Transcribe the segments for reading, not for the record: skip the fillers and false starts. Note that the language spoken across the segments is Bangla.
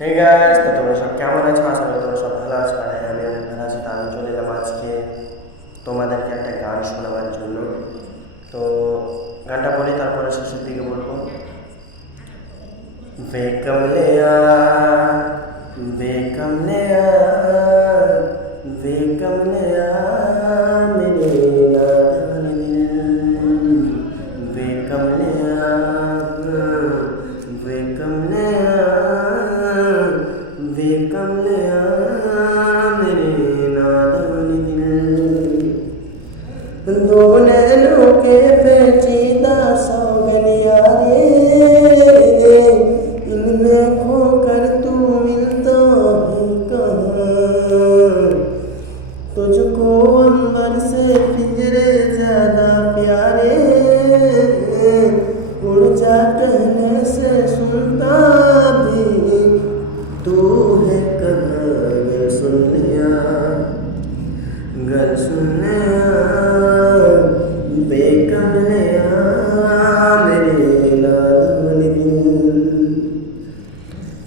হে গাইস, তো তোমরা সব কেমন আছো? আশা করি তোমরা সব ভালো আছো। আর হ্যাঁ, আমি অনেক ভালো আছি। তো আমি চলে এলাম আজকে তোমাদেরকে একটা গান শোনাবার জন্য। তো গানটা বলি, তারপরে শেষের দিকে বলবো। वे कमलिया, वे कमलिया, वे कमलिया, मेरे नादान दिल। वे कमलिया, वे कमलिया, वे कमलिया, मेरे नादान दिल। दो नैनों के पेचीदा सौगनिया रे, इनमें खोकर तू मिलता है कहाँ? तुझको अंबर से पिंजरे ज्यादा प्यारे, उड़ जा कहने से सुनता भी तू है कहाँ? गर सुन लिया, गर सुन लिया, बेकमलिया, मेरे नादान दिल।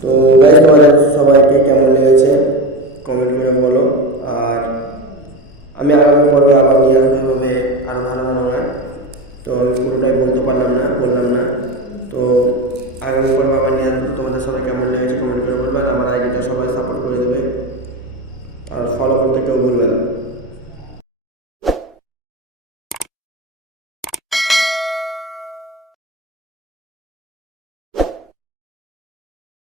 তো গাইস, তোমাদের সবাইকে কেমন লেগেছে কমেন্ট করে বলো। আর আমি আগামী পর্বে আবার নিয়ে আসবো এভাবে আরও ভালো ভালো গান। তো আমি পুরোটাই বললাম না। তো আগামী পর্বে আবার নিয়ে আসবো। তোমাদের সবাই কেমন লেগেছে কমেন্ট করে বলবে। আর আমার আইডিটা সবাই সাপোর্ট করে দেবে, আর ফলো করতে কেউ ভুলবে না।